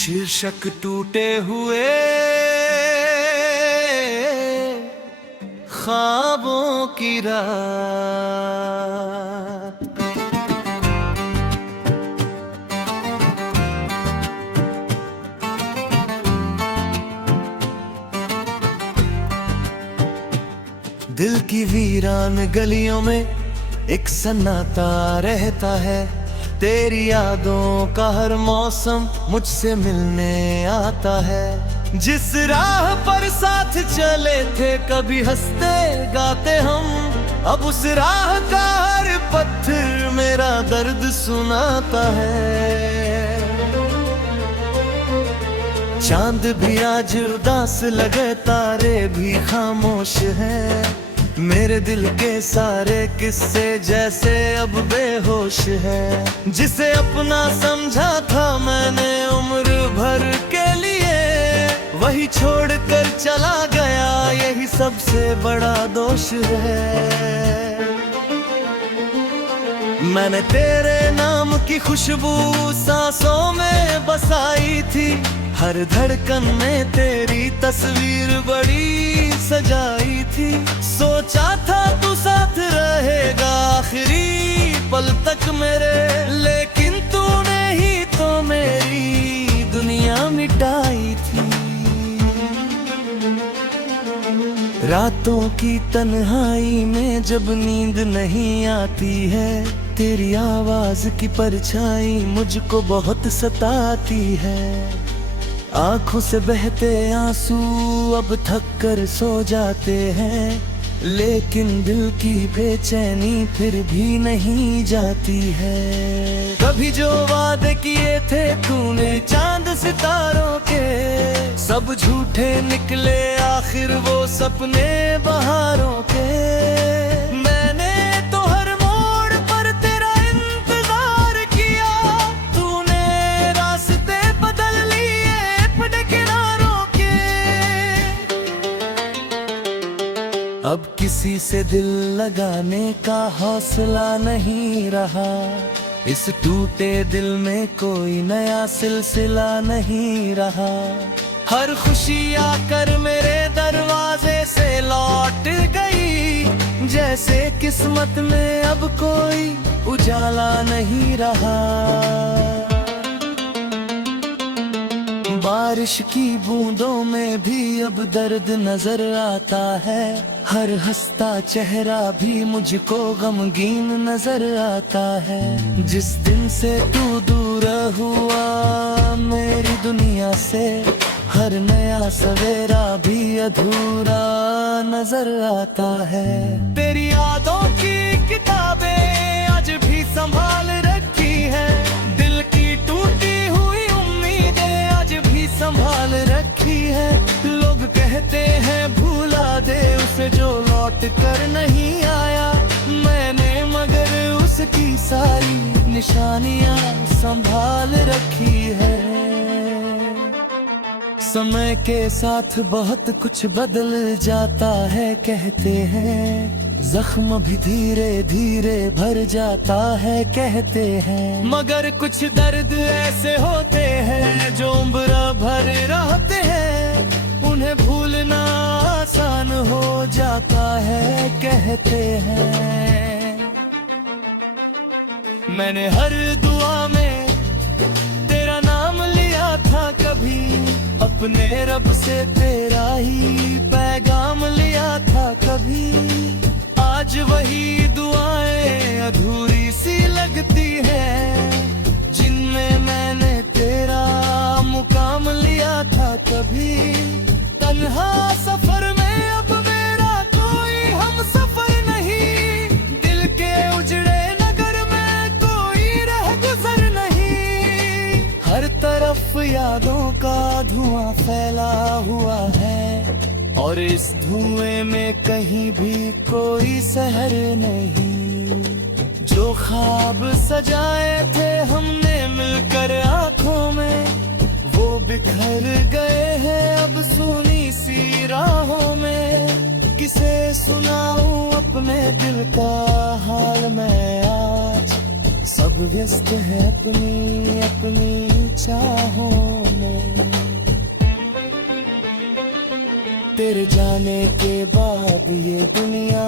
शीर्षक टूटे हुए ख्वाबों की रात। दिल की वीरान गलियों में एक सन्नाटा रहता है। तेरी यादों का हर मौसम मुझसे मिलने आता है। जिस राह पर साथ चले थे कभी हंसते गाते हम, अब उस राह का हर पत्थर मेरा दर्द सुनाता है। चांद भी आज उदास लगे, तारे भी खामोश हैं। मेरे दिल के सारे किस्से जैसे अब बेहोश है। जिसे अपना समझा था मैंने उम्र भर के लिए, वही छोड़कर चला गया, यही सबसे बड़ा दोष है। मैंने तेरे नाम की खुशबू सांसों में बसाई थी, हर धड़कन में तेरी तस्वीर बड़ी सजाई थी। सोचा था तू साथ रहेगा आखिरी पल तक मेरे, लेकिन तूने ही तो मेरी दुनिया मिटाई थी। रातों की तन्हाई में जब नींद नहीं आती है, तेरी आवाज की परछाई मुझको बहुत सताती है। आंखों से बहते आंसू अब थक कर सो जाते हैं, लेकिन दिल की बेचैनी फिर भी नहीं जाती है। कभी जो वादे किए थे तूने चांद सितारों के, सब झूठे निकले आखिर वो सपने बहारों के। मैंने तो हर मोड़ पर तेरा इंतजार किया, तूने रास्ते बदल लिए अपने किनारों के। अब किसी से दिल लगाने का हौसला नहीं रहा, इस टूटे दिल में कोई नया सिलसिला नहीं रहा। हर खुशी आकर मेरे दरवाजे से लौट गई, जैसे किस्मत में अब कोई उजाला नहीं रहा। बारिश की बूंदों में भी अब दर्द नजर आता है, हर हंसता चेहरा भी मुझको गमगीन नजर आता है। जिस दिन से तू दूर हुआ मेरी दुनिया से, हर नया सवेरा भी अधूरा नजर आता है। तेरी यादों की किताबें आज भी संभाल रखी है, दिल की टूटी हुई उम्मीदें आज भी संभाल रखी है। लोग कहते हैं भूला दे उसे जो लौट कर नहीं आया, मैंने मगर उसकी सारी निशानियां संभाल रखी है। समय के साथ बहुत कुछ बदल जाता है कहते हैं, जख्म भी धीरे धीरे भर जाता है कहते हैं। मगर कुछ दर्द ऐसे होते हैं जो उम्र भर रहते हैं, उन्हें भूलना आसान हो जाता है कहते हैं। मैंने हर दुआ में तेरा नाम लिया था कभी, अपने रब से तेरा ही पैगाम लिया था कभी। आज वही दुआएं अधूरी सी लगती हैं, जिनमें मैंने तेरा मुकाम लिया था कभी। तन्हा सफर में अब मेरा कोई हम सफर नहीं, दिल के उजड़े नगर में कोई रह गुजर नहीं। हर तरफ यादों का धुआं फैला हुआ है, और इस धुएं में कहीं भी कोई सहर नहीं। जो ख्वाब सजाए थे हमने मिलकर आंखों में, वो बिखर गए हैं अब सुनी सी राहों में। किसे सुनाऊं अपने दिल का हाल मैं आज, सब सब व्यस्त है अपनी अपनी चाहों में। तेरे जाने के बाद ये दुनिया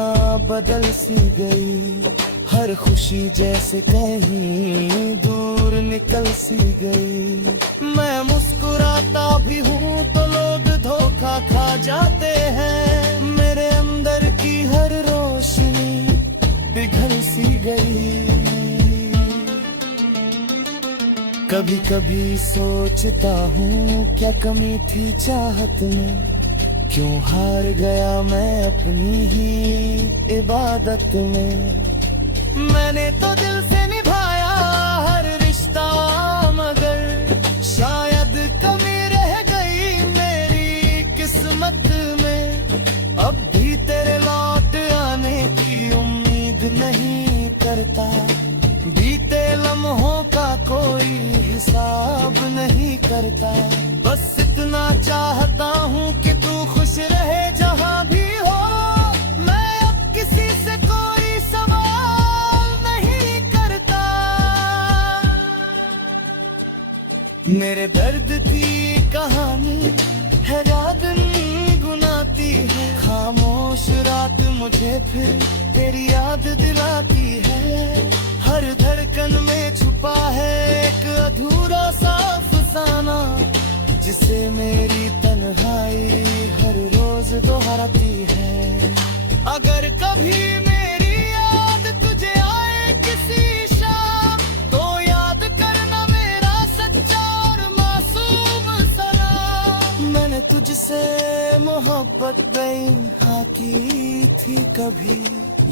बदल सी गई, हर खुशी जैसे कहीं दूर निकल सी गई। मैं मुस्कुराता भी हूँ तो लोग धोखा खा जाते हैं, मेरे अंदर की हर रोशनी पिघल सी गई। कभी कभी सोचता हूँ क्या कमी थी चाहत में, क्यों हार गया मैं अपनी ही इबादत में। मैंने तो दिल से निभाया हर रिश्ता, मगर शायद कमी रह गई मेरी किस्मत में। अब भी तेरे लौट आने की उम्मीद नहीं करता, बीते लम्हों का कोई हिसाब नहीं करता। बस इतना चाहता हूँ कि तू खुश रहे जहाँ भी हो, मैं अब किसी से कोई सवाल नहीं करता। मेरे दर्द की कहानी है याद गुनाती है, खामोश रात मुझे फिर तेरी याद दिलाती है। हर धड़कन में छुपा है एक अधूरा सा अफसाना, जिसे मेरी तन्हाई हर रोज दोहराती है। अगर कभी मेरी याद तुझे आए किसी शाम, तो याद करना मेरा सच्चा और मासूम सनम। मैंने तुझसे मोहब्बत बेइंतहा की थी कभी,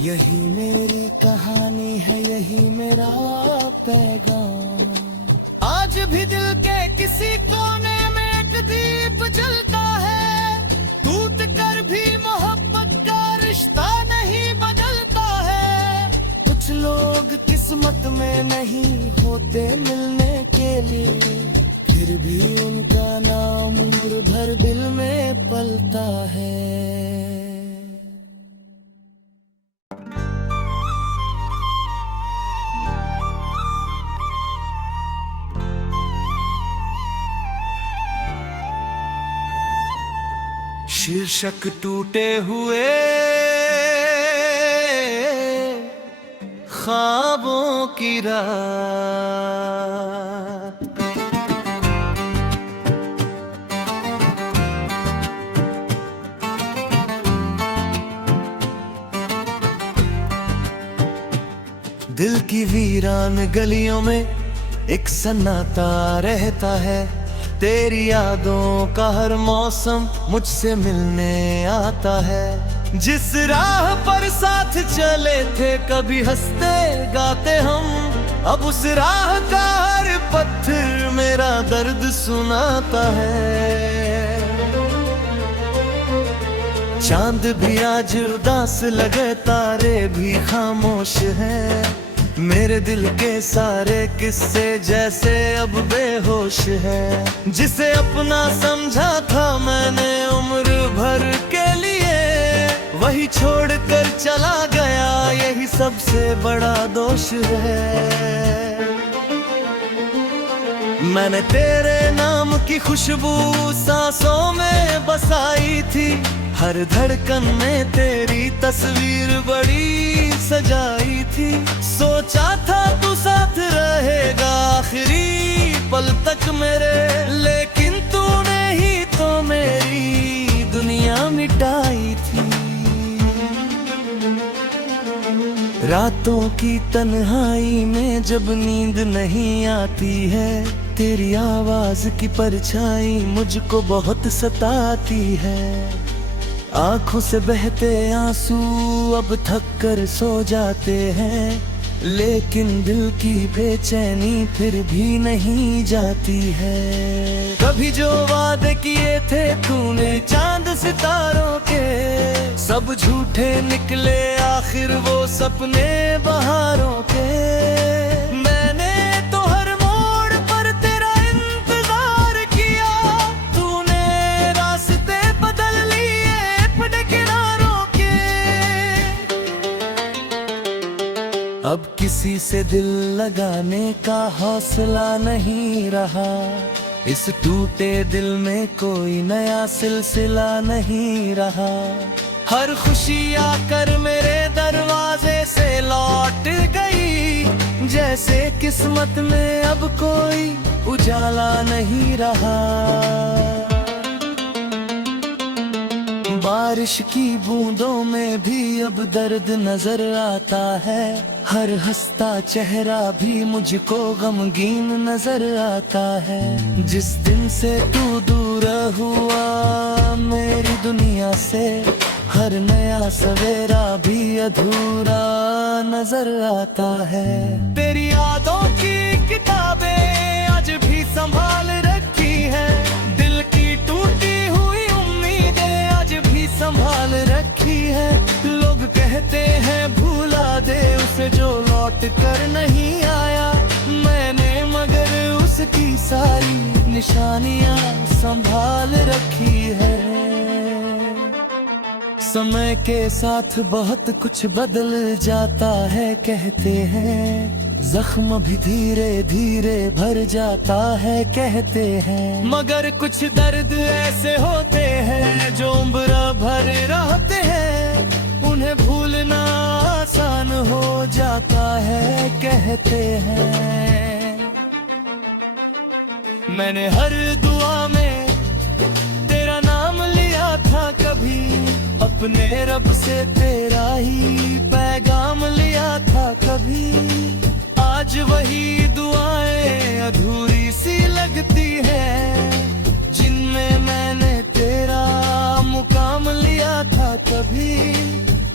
यही मेरी कहानी है, यही मेरा पैगाम। आज भी दिल के किसी कोने में एक दीप जलता है, टूट कर भी मोहब्बत का रिश्ता नहीं बदलता है। कुछ लोग किस्मत में नहीं होते मिलने के लिए, फिर भी उनका नाम उम्र भर दिल में पलता है। शीर्षक टूटे हुए ख्वाबों की रात। दिल की वीरान गलियों में एक सन्नाटा रहता है, तेरी यादों का हर मौसम मुझसे मिलने आता है। जिस राह पर साथ चले थे कभी हंसते गाते हम, अब उस राह का हर पत्थर मेरा दर्द सुनाता है। चांद भी आज उदास लगे, तारे भी खामोश हैं, मेरे दिल के सारे किस्से जैसे अब बेहोश है। जिसे अपना समझा था मैंने उम्र भर के लिए, वही छोड़कर चला गया, यही सबसे बड़ा दोष है। मैंने तेरे नाम की खुशबू सांसों में बसाई थी, हर धड़कन में तेरी तस्वीर बड़ी सजाई थी। सोचा था तू साथ रहेगा आखिरी पल तक मेरे, लेकिन तूने ही तो मेरी दुनिया मिटाई थी। रातों की तन्हाई में जब नींद नहीं आती है, तेरी आवाज की परछाई मुझको बहुत सताती है। आंखों से बहते आंसू अब थक कर सो जाते हैं, लेकिन दिल की बेचैनी फिर भी नहीं जाती है। कभी जो वादे किए थे तूने चांद सितारों के, सब झूठे निकले आखिर वो सपने बहारों के। मैंने तो हर मोड़ पर तेरा इंतजार किया, तूने रास्ते बदल लिए अपने किनारों के। अब किसी से दिल लगाने का हौसला नहीं रहा। इस टूटे दिल में कोई नया सिलसिला नहीं रहा। हर खुशी आकर मेरे दरवाजे से लौट गई, जैसे किस्मत में अब कोई उजाला नहीं रहा। बारिश की बूंदों में भी अब दर्द नजर आता है। हर हंसता चेहरा भी मुझको गमगीन नजर आता है। जिस दिन से तू दूर हुआ मेरी दुनिया से, हर नया सवेरा भी अधूरा नजर आता है। तेरी यादों की किताबें आज भी संभाल रखी है। दिल की टूटी हुई उम्मीदें आज भी संभाल रखी है। लोग कहते हैं भूला दे उसे जो लौट कर नहीं आया। मैंने मगर उसकी सारी निशानियां संभाल रखी है। समय के साथ बहुत कुछ बदल जाता है कहते हैं। जख्म भी धीरे धीरे भर जाता है कहते हैं। मगर कुछ दर्द ऐसे होते हैं जो उम्र भर रहते हैं। उन्हें भूलना आसान हो जाता है कहते हैं। मैंने हर दुआ में तेरा नाम लिया था कभी। अपने रब से तेरा ही पैगाम लिया था कभी। आज वही दुआएं अधूरी सी लगती हैं, जिनमें मैंने तेरा मुकाम लिया था कभी।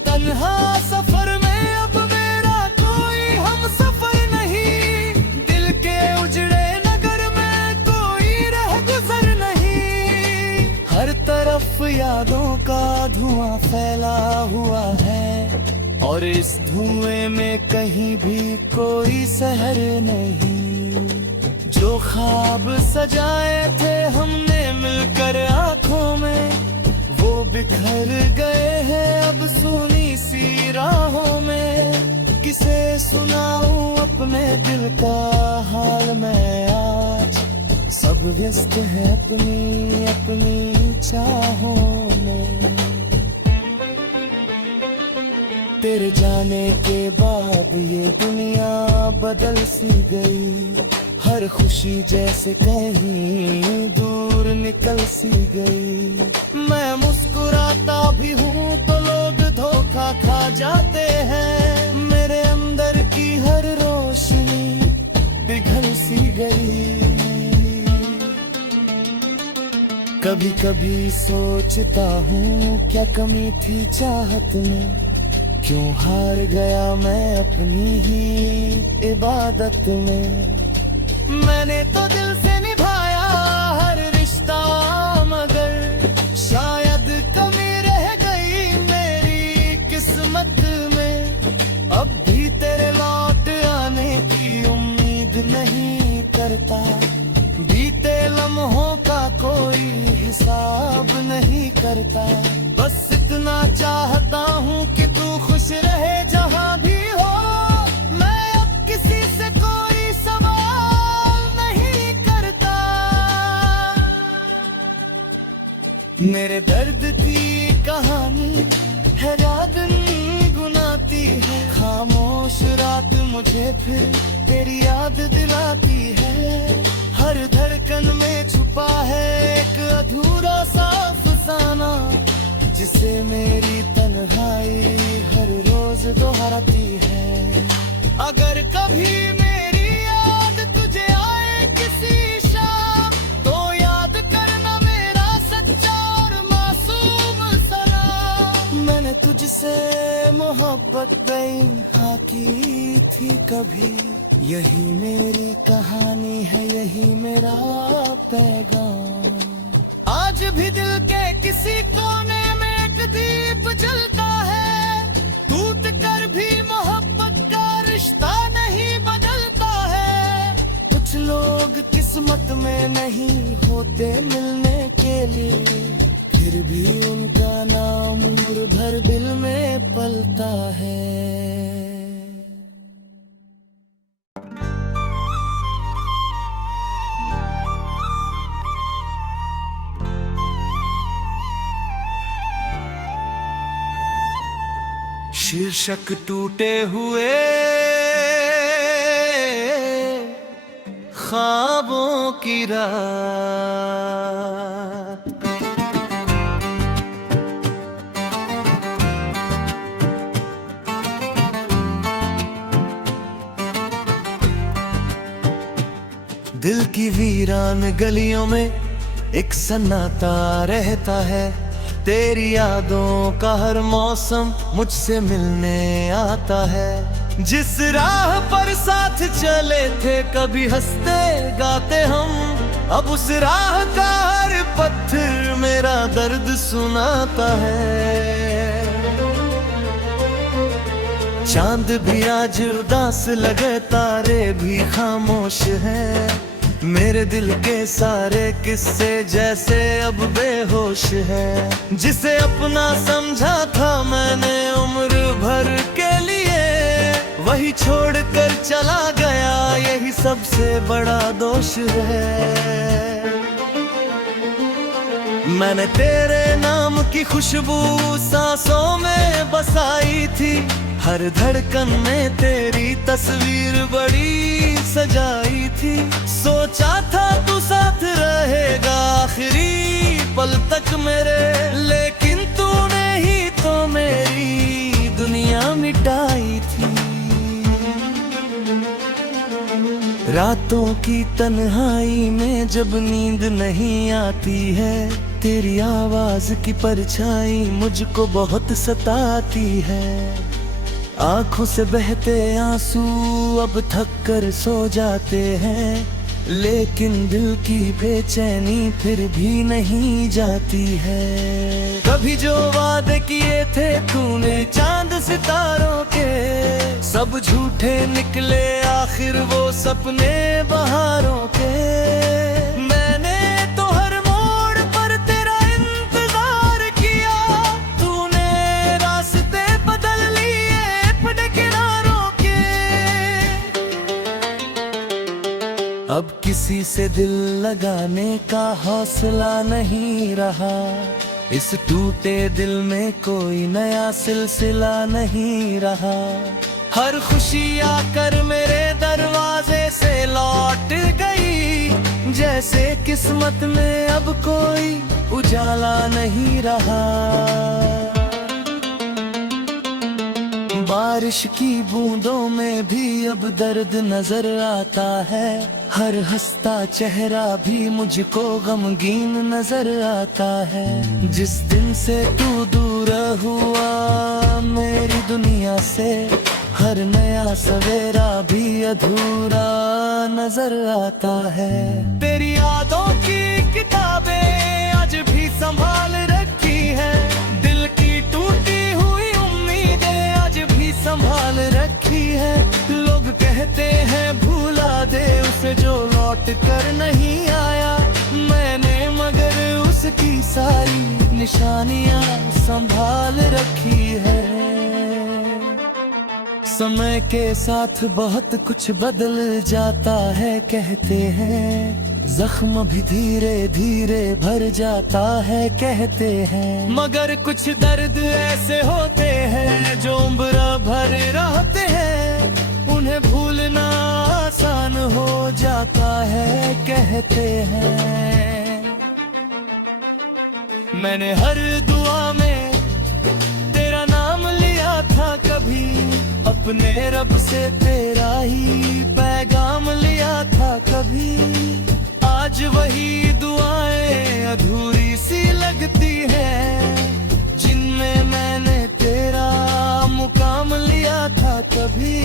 तन्हा सफर में अब मेरा कोई हम सफर नहीं। दिल के उजड़े नगर में कोई रह गुजर नहीं। हर तरफ यादों का धुआं फैला हुआ है, और इस धुएं में कहीं भी कोई सहर नहीं। जो ख्वाब सजाए थे हमने मिलकर आंखों में, वो बिखर गए हैं अब सुनी सी राहों में। किसे सुनाऊं अपने दिल का हाल मैं आज। सब व्यस्त है अपनी अपनी चाहों में। तेरे जाने के बाद ये दुनिया बदल सी गई। हर खुशी जैसे कहीं दूर निकल सी गई। मैं मुस्कुराता भी हूँ तो लोग धोखा खा जाते हैं। मेरे अंदर की हर रोशनी पिघल सी गई। कभी कभी सोचता हूँ क्या कमी थी चाहत में। क्यों हार गया मैं अपनी ही इबादत में। मैंने तो दिल से निभाया हर रिश्ता, मगर शायद कमी रह गई मेरी किस्मत में। अब भी तेरे लौट आने की उम्मीद नहीं करता। बीते लम्हों का कोई हिसाब नहीं करता। बस इतना चाहता हूँ कि तू खुश रहे जहाँ भी हो। मैं अब किसी से कोई सवाल नहीं करता। मेरे दर्द की कहानी है याद गुनाती है। खामोश रात मुझे फिर तेरी याद दिलाती है। हर धड़कन में छुपा है एक अधूरा सा अफसाना, जिसे मेरी तन्हाई हर रोज दोहराती है। अगर कभी मेरी याद तुझे आए किसी शाम, तो याद करना मेरा सच्चा और मासूम सनम। मैंने तुझसे मोहब्बत बेइंतहा की थी कभी। यही मेरी कहानी है, यही मेरा पैगाम। आज भी दिल के किसी कोने में एक दीप जलता है। टूट कर भी मोहब्बत का रिश्ता नहीं बदलता है। कुछ लोग किस्मत में नहीं होते मिलने के लिए, फिर भी उनका नाम उम्र भर दिल में पलता है। शीर्षक टूटे हुए ख्वाबों की रात। दिल की वीरान गलियों में एक सन्नाटा रहता है। तेरी यादों का हर मौसम मुझसे मिलने आता है। जिस राह पर साथ चले थे कभी हंसते गाते हम, अब उस राह का हर पत्थर मेरा दर्द सुनाता है। चांद भी आज उदास लगे, तारे भी खामोश हैं। मेरे दिल के सारे किस्से जैसे अब बेहोश है। जिसे अपना समझा था मैंने उम्र भर के लिए, वही छोड़कर चला गया, यही सबसे बड़ा दोष है। मैंने तेरे नाम की खुशबू सांसों में बसाई थी। हर धड़कन में तेरी तस्वीर बड़ी सजाई थी। सोचा था तू साथ रहेगा आखिरी पल तक मेरे, लेकिन तूने ही तो मेरी दुनिया मिटाई थी। रातों की तन्हाई में जब नींद नहीं आती है, तेरी आवाज की परछाई मुझको बहुत सताती है। आंखों से बहते आंसू अब थक कर सो जाते हैं, लेकिन दिल की बेचैनी फिर भी नहीं जाती है। कभी जो वादे किए थे तूने चांद सितारों के, सब झूठे निकले आखिर वो सपने बहारों के। मैंने तो हर मोड़ पर तेरा इंतजार किया, तूने रास्ते बदल लिए अपने किनारों के। अब किसी से दिल लगाने का हौसला नहीं रहा, इस टूटे दिल में कोई नया सिलसिला नहीं रहा। हर खुशी आकर मेरे दरवाजे से लौट गई, जैसे किस्मत में अब कोई उजाला नहीं रहा। बारिश की बूंदों में भी अब दर्द नजर आता है। हर हंसता चेहरा भी मुझको गमगीन नजर आता है। जिस दिन से तू दूर हुआ मेरी दुनिया से, हर नया सवेरा भी अधूरा नजर आता है। तेरी यादों की किताबें आज भी संभाल रखी है, दिल की टूटी हुई उम्मीदें आज भी संभाल रखी है। लोग कहते हैं भूला दे उसे जो लौट कर नहीं आया, मैंने मगर उसकी सारी निशानियां संभाल रखी है। समय के साथ बहुत कुछ बदल जाता है कहते हैं, जख्म भी धीरे धीरे भर जाता है कहते हैं। मगर कुछ दर्द ऐसे होते हैं जो उम्र भर रहते हैं, उन्हें भूलना आसान हो जाता है कहते हैं। मैंने हर दुआ में तेरा नाम लिया था कभी, अपने रब से तेरा ही पैगाम लिया था कभी। आज वही दुआएं अधूरी सी लगती हैं, जिनमें मैंने तेरा मुकाम लिया था कभी।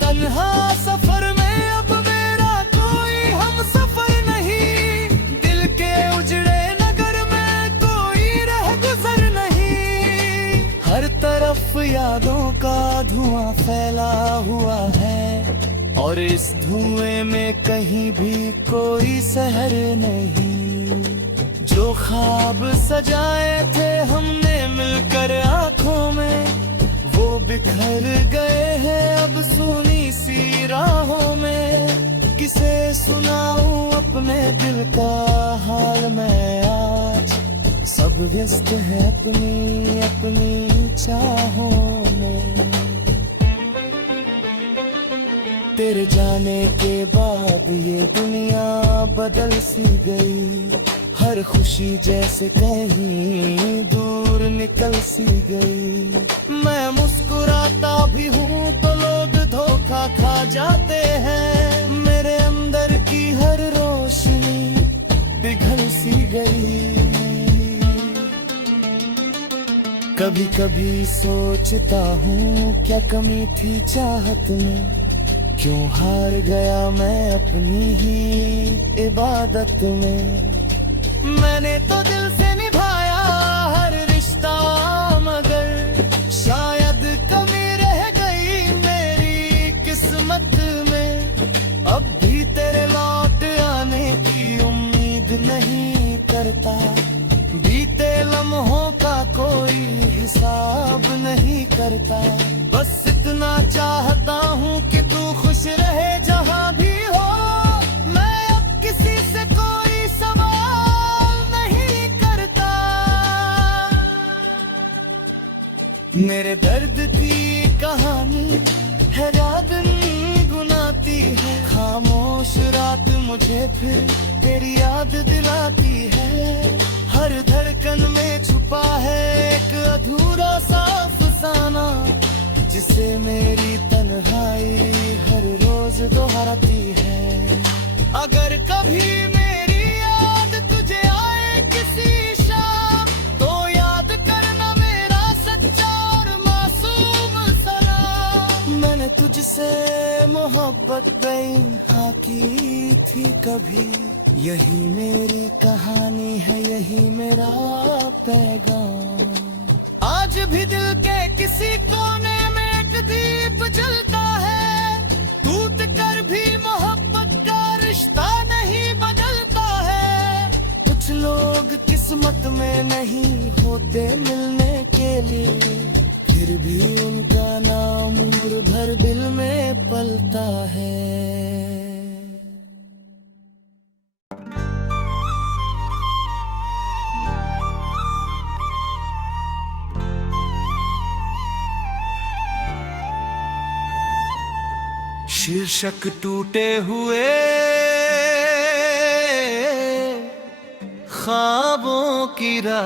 तन्हा सफर में अब मेरा कोई हम सफर नहीं, दिल के उजड़े नगर में कोई रह गुजर नहीं। हर तरफ यादों का धुआं फैला हुआ है, और इस धुएं में कहीं भी कोई सहर नहीं। जो ख्वाब सजाए थे हमने मिलकर आंखों में, वो बिखर गए हैं अब सुनी सी राहों में। किसे सुनाऊं अपने दिल का हाल मैं आज, सब व्यस्त है अपनी अपनी चाहों में। तेरे जाने के बाद ये दुनिया बदल सी गई। हर खुशी जैसे कहीं दूर निकल सी गई। मैं मुस्कुराता भी हूँ तो लोग धोखा खा जाते हैं। मेरे अंदर की हर रोशनी पिघल सी गई। कभी कभी सोचता हूँ क्या कमी थी चाहत में, क्यों हार गया मैं अपनी ही इबादत में। मैंने तो दिल से निभाया हर रिश्ता, मगर शायद कमी रह गई मेरी किस्मत में। अब भी तेरे लौट आने की उम्मीद नहीं करता, बीते लम्हों का कोई हिसाब नहीं करता। बस इतना चाहता हूँ कि तू खुश रहे जहाँ भी हो। मैं अब किसी से कोई सवाल नहीं करता। मेरे दर्द की कहानी है याद गुनाती है। खामोश रात मुझे फिर तेरी याद दिलाती है। हर धड़कन में छुपा है एक अधूरा सा अफसाना, जिसे मेरी तन्हाई हर रोज दोहराती है। अगर कभी मेरी याद तुझे आए किसी शाम, तो याद करना मेरा सच्चा और मासूम सलाम। मैंने तुझसे मोहब्बत बेइंतहा की थी कभी, यही मेरी कहानी है, यही मेरा पैगाम। आज भी दिल के किसी कोने में एक दीप जलता है, टूट कर भी मोहब्बत का रिश्ता नहीं बदलता है। कुछ लोग किस्मत में नहीं होते मिलने के लिए, फिर भी उनका नाम उम्र भर दिल में पलता है। शीर्षक टूटे हुए ख्वाबों की रात।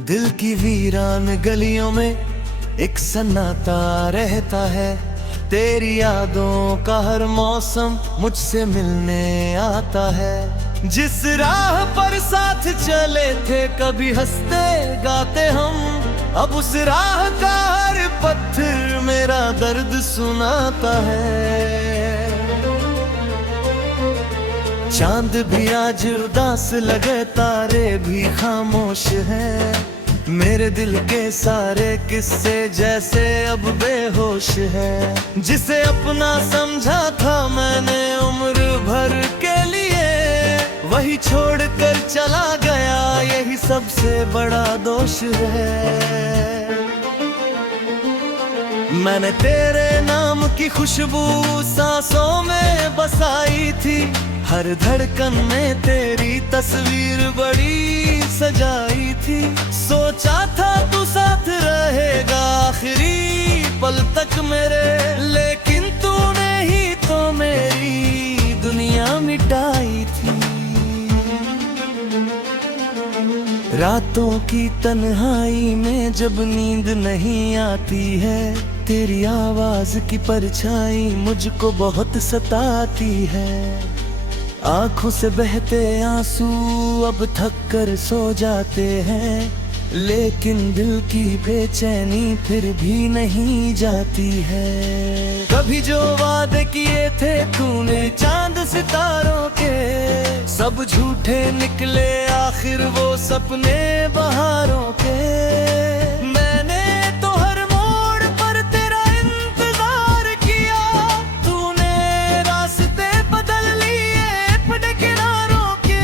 दिल की वीरान गलियों में एक सन्नाटा रहता है। तेरी यादों का हर मौसम मुझसे मिलने आता है। जिस राह पर साथ चले थे कभी हंसते गाते हम, अब उस राह का हर पत्थर मेरा दर्द सुनाता है। चांद भी आज उदास लगे, तारे भी खामोश हैं। मेरे दिल के सारे किस्से जैसे अब बेहोश है। जिसे अपना समझा था मैंने उम्र भर के लिए, वही छोड़कर चला गया, यही सबसे बड़ा दोष है। मैंने तेरे नाम की खुशबू सांसों में बसाई थी, हर धड़कन में तेरी तस्वीर बड़ी सजाई थी। सोचा था तू साथ रहेगा आखिरी पल तक मेरे, लेकिन तूने ही तो मेरी दुनिया मिटाई थी। रातों की तन्हाई में जब नींद नहीं आती है, तेरी आवाज की परछाई मुझको बहुत सताती है। आंखों से बहते आंसू अब थक कर सो जाते हैं, लेकिन दिल की बेचैनी फिर भी नहीं जाती है। कभी जो वादे किए थे तूने चांद सितारों के, सब झूठे निकले आखिर वो सपने बहारों के। मैंने तो हर मोड़ पर तेरा इंतजार किया, तूने रास्ते बदल लिए अपने किनारों के।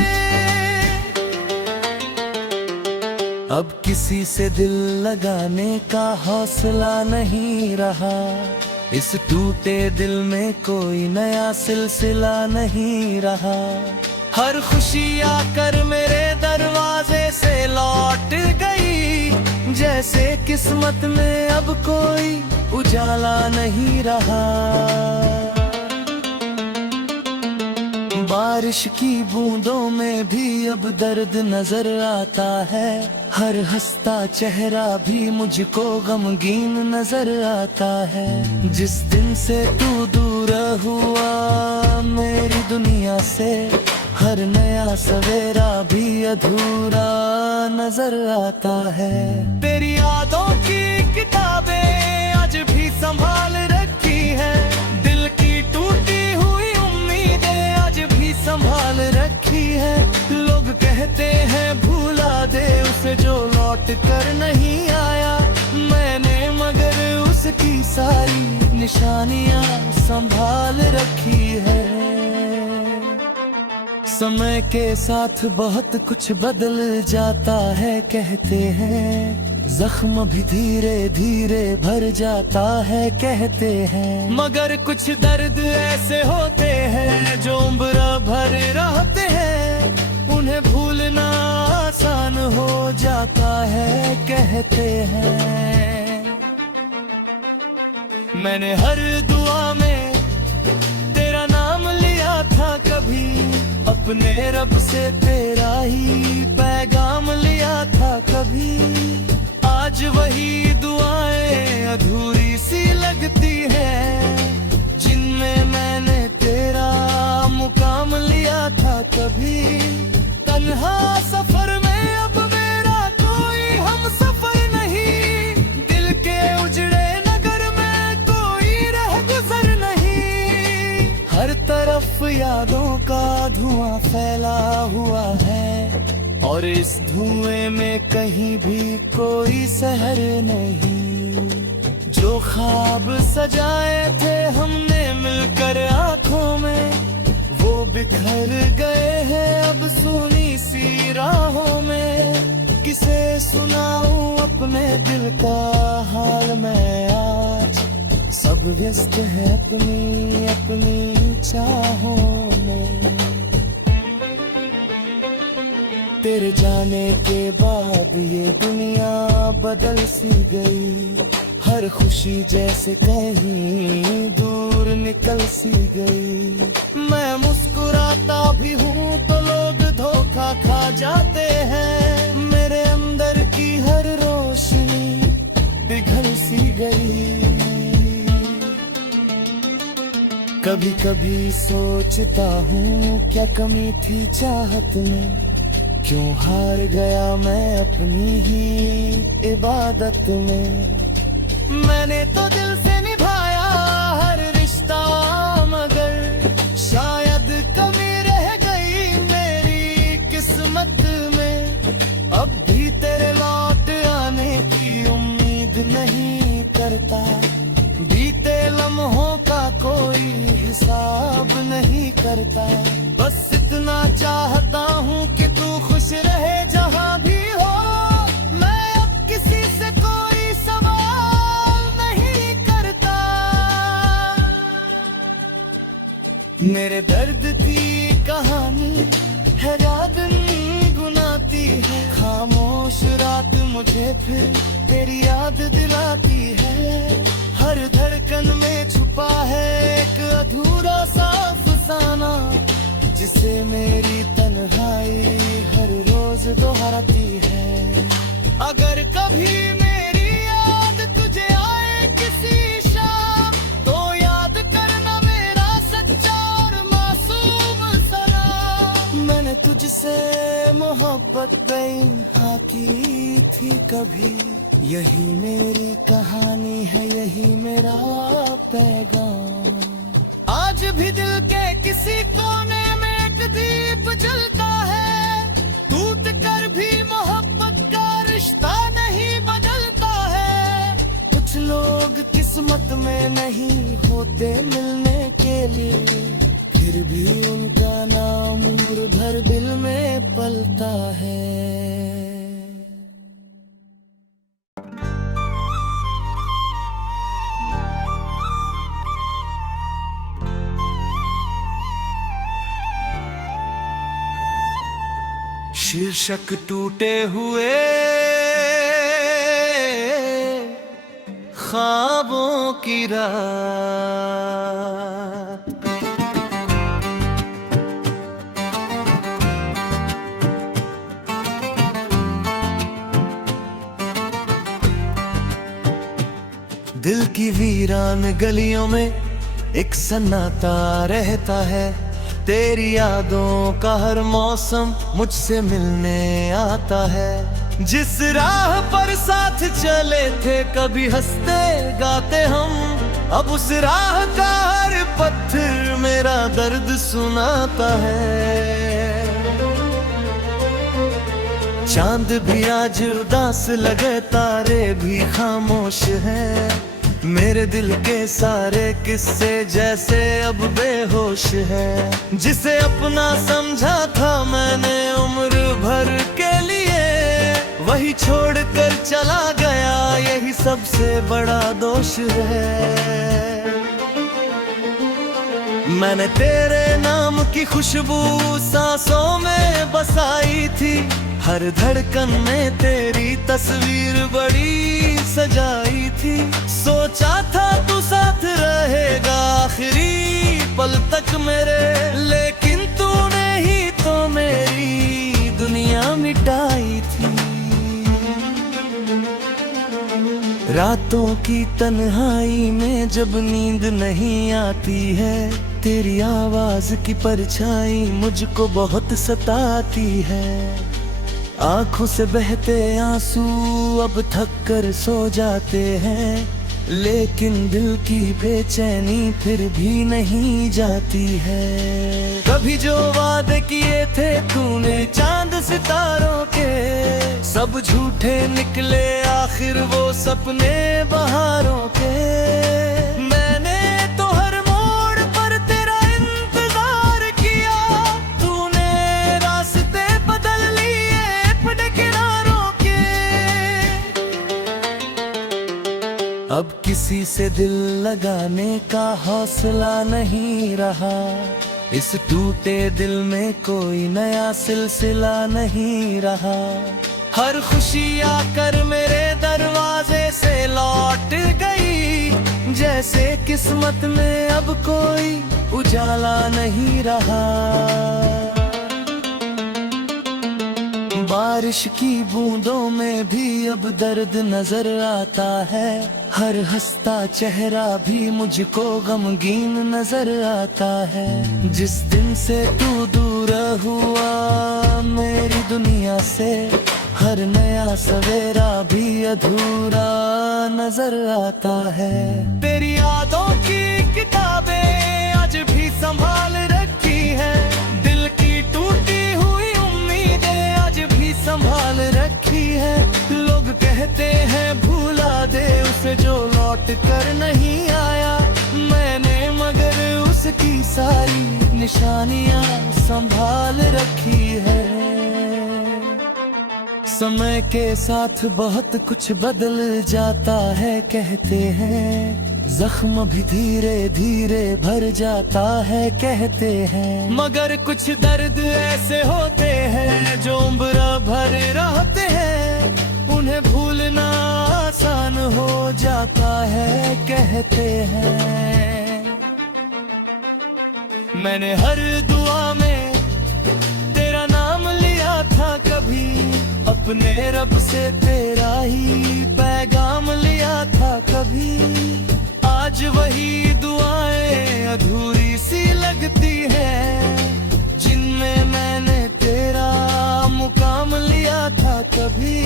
अब किसी से दिल लगाने का हौसला नहीं रहा, इस टूटे दिल में कोई नया सिलसिला नहीं रहा। हर खुशी आकर मेरे दरवाजे से लौट गई, जैसे किस्मत में अब कोई उजाला नहीं रहा। बारिश की बूंदों में भी अब दर्द नजर आता है, हर हंसता चेहरा भी मुझको गमगीन नजर आता है। जिस दिन से तू दूर हुआ मेरी दुनिया से, हर नया सवेरा भी अधूरा नजर आता है। तेरी यादों की किताबें आज भी संभाल रखी है, दिल की टूटी हुई उम्मीदें आज भी संभाल रखी है। लोग कहते हैं भूला दे उसे जो लौट कर नहीं आया, मैंने मगर उसकी सारी निशानियां संभाल रखी है। समय के साथ बहुत कुछ बदल जाता है कहते हैं, जख्म भी धीरे धीरे भर जाता है कहते हैं। मगर कुछ दर्द ऐसे होते हैं जो उम्र भर रहते हैं, उन्हें भूलना आसान हो जाता है कहते हैं। मैंने हर दुआ में तेरा नाम लिया था कभी, अपने रब से तेरा ही पैगाम लिया था कभी। आज वही दुआएं अधूरी सी लगती हैं, जिनमें मैंने तेरा मुकाम लिया था कभी। तन्हा सफर में अब मेरा कोई हम सफर नहीं, दिल के उजड़े नगर में कोई रह गुजर नहीं। हर तरफ यादों का धुआं फैला हुआ है, और इस धुएं में कहीं भी कोई सहर नहीं। जो ख्वाब सजाए थे हमने मिलकर आंखों में, वो बिखर गए हैं अब सुनी सी राहों में। किसे सुनाऊं अपने दिल का हाल मैं आज, सब व्यस्त है अपनी अपनी चाहों में। तेरे जाने के बाद ये दुनिया बदल सी गई, हर खुशी जैसे कहीं दूर निकल सी गई। मैं मुस्कुराता भी हूँ तो लोग धोखा खा जाते हैं, मेरे अंदर की हर रोशनी पिघल सी गई। कभी कभी सोचता हूँ क्या कमी थी चाहत में, क्यों हार गया मैं अपनी ही इबादत में। मैंने तो दिल से निभाया हर रिश्ता, मगर शायद कमी रह गई मेरी किस्मत में। अब भी तेरे लौट आने की उम्मीद नहीं करता, बीते लम्हों का कोई हिसाब नहीं करता। बस इतना चाहता हूँ कि तू खुश रहे जहाँ भी हो, मैं अब किसी से कोई सवाल नहीं करता। मेरे दर्द की कहानी है याद गुनाती है, खामोश रात मुझे फिर तेरी याद दिलाती है। हर धड़कन में छुपा है एक अधूरा सा अफसाना, जिसे मेरी तन्हाई हर रोज दोहराती है। अगर कभी मेरी याद तुझे आए किसी शाम, तो याद करना मेरा सच्चा और मासूम सलाम। मैंने तुझसे मोहब्बत बेइंतहा की थी कभी, यही मेरी कहानी है यही मेरा पैगाम। आज भी दिल के किसी कोने में एक दीप जलता है, टूट कर भी मोहब्बत का रिश्ता नहीं बदलता है। कुछ लोग किस्मत में नहीं होते मिलने के लिए, फिर भी उनका नाम उम्र भर दिल में पलता है। शीर्षक टूटे हुए ख्वाबों की रात। दिल की वीरान गलियों में एक सन्नाटा रहता है। तेरी यादों का हर मौसम मुझसे मिलने आता है। जिस राह पर साथ चले थे कभी हंसते गाते हम, अब उस राह का हर पत्थर मेरा दर्द सुनाता है। चांद भी आज उदास लगे, तारे भी खामोश हैं। मेरे दिल के सारे किस्से जैसे अब बेहोश है। जिसे अपना समझा था मैंने उम्र भर के लिए, वही छोड़कर चला गया, यही सबसे बड़ा दोष है। मैंने तेरे नाम की खुशबू सांसों में बसाई थी। हर धड़कन में तेरी तस्वीर बड़ी सजाई थी। सोचा था तू साथ रहेगा आखिरी पल तक मेरे, लेकिन तूने ही तो मेरी दुनिया मिटाई थी। रातों की तन्हाई में जब नींद नहीं आती है, तेरी आवाज की परछाई मुझको बहुत सताती है। आंखों से बहते आंसू अब थक कर सो जाते हैं, लेकिन दिल की बेचैनी फिर भी नहीं जाती है। कभी जो वादे किए थे तूने चांद सितारों के, सब झूठे निकले आखिर वो सपने बहारों के। मैंने तो हर मोड़ पर तेरा इंतजार किया, तूने रास्ते बदल लिए अपने किनारों के। अब किसी से दिल लगाने का हौसला नहीं रहा, इस टूटे दिल में कोई नया सिलसिला नहीं रहा। हर खुशी आकर मेरे दरवाजे से लौट गई, जैसे किस्मत में अब कोई उजाला नहीं रहा। बारिश की बूंदों में भी अब दर्द नजर आता है। हर हंसता चेहरा भी मुझको गमगीन नजर आता है। जिस दिन से तू दूर हुआ मेरी दुनिया से, हर नया सवेरा भी अधूरा नजर आता है। तेरी यादों की किताबें आज भी संभाल रखी है, दिल की टूटी हुई उम्मीदें आज भी संभाल रखी है। लोग कहते हैं भूला दे उसे जो लौट कर नहीं आया, मैंने मगर उसकी सारी निशानियां संभाल रखी है। समय के साथ बहुत कुछ बदल जाता है कहते हैं, जख्म भी धीरे धीरे भर जाता है कहते हैं। मगर कुछ दर्द ऐसे होते हैं जो उम्र भर रहते हैं, उन्हें भूलना आसान हो जाता है कहते हैं। मैंने हर दुआ में तेरा नाम लिया था कभी, अपने रब से तेरा ही पैगाम लिया था कभी। आज वही दुआएं अधूरी सी लगती हैं, जिनमें मैंने तेरा मुकाम लिया था कभी।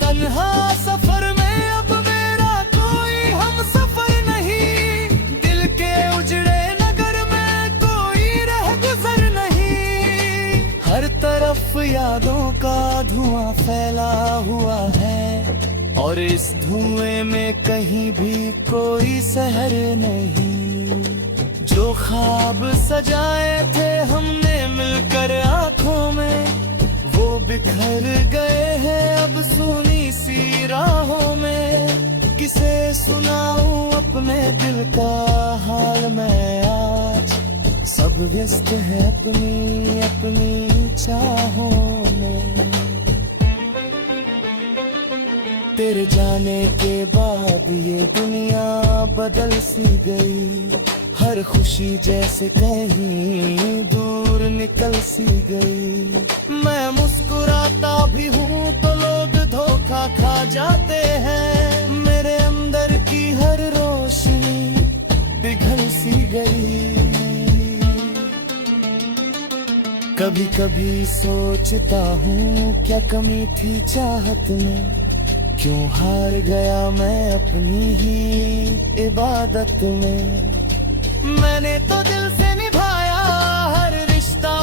तन्हा सफर में अब मेरा कोई हम सफर नहीं, दिल के उजड़े नगर में कोई रह गुजर नहीं। हर तरफ यादों का धुआं फैला हुआ है, और इस धुएं में कहीं भी कोई सहर नहीं। जो ख्वाब सजाए थे हमने मिलकर आंखों में, वो बिखर गए हैं अब सुनी सी राहों में। किसे सुनाऊं अपने दिल का हाल मैं आज, सब सब व्यस्त है अपनी अपनी चाहों में। तेरे जाने के बाद ये दुनिया बदल सी गई, हर खुशी जैसे कहीं दूर निकल सी गई। मैं मुस्कुराता भी हूँ तो लोग धोखा खा जाते हैं, मेरे अंदर की हर रोशनी पिघल सी गई। कभी कभी सोचता हूँ क्या कमी थी चाहत में, क्यों हार गया मैं अपनी ही इबादत में। मैंने तो दिल से निभाया हर रिश्ता,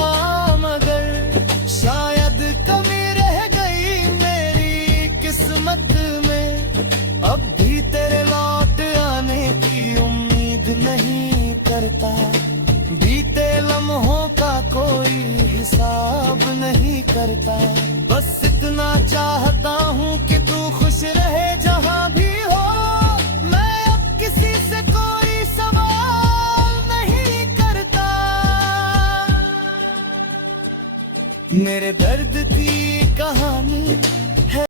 मगर शायद कमी रह गई मेरी किस्मत में। अब भी तेरे लौट आने की उम्मीद नहीं करता, बीते लम्हों का कोई हिसाब नहीं करता। बस इतना चाहता हूँ कि तू खुश रहे जहाँ भी हो, मैं अब किसी से कोई सवाल नहीं करता। मेरे दर्द की कहानी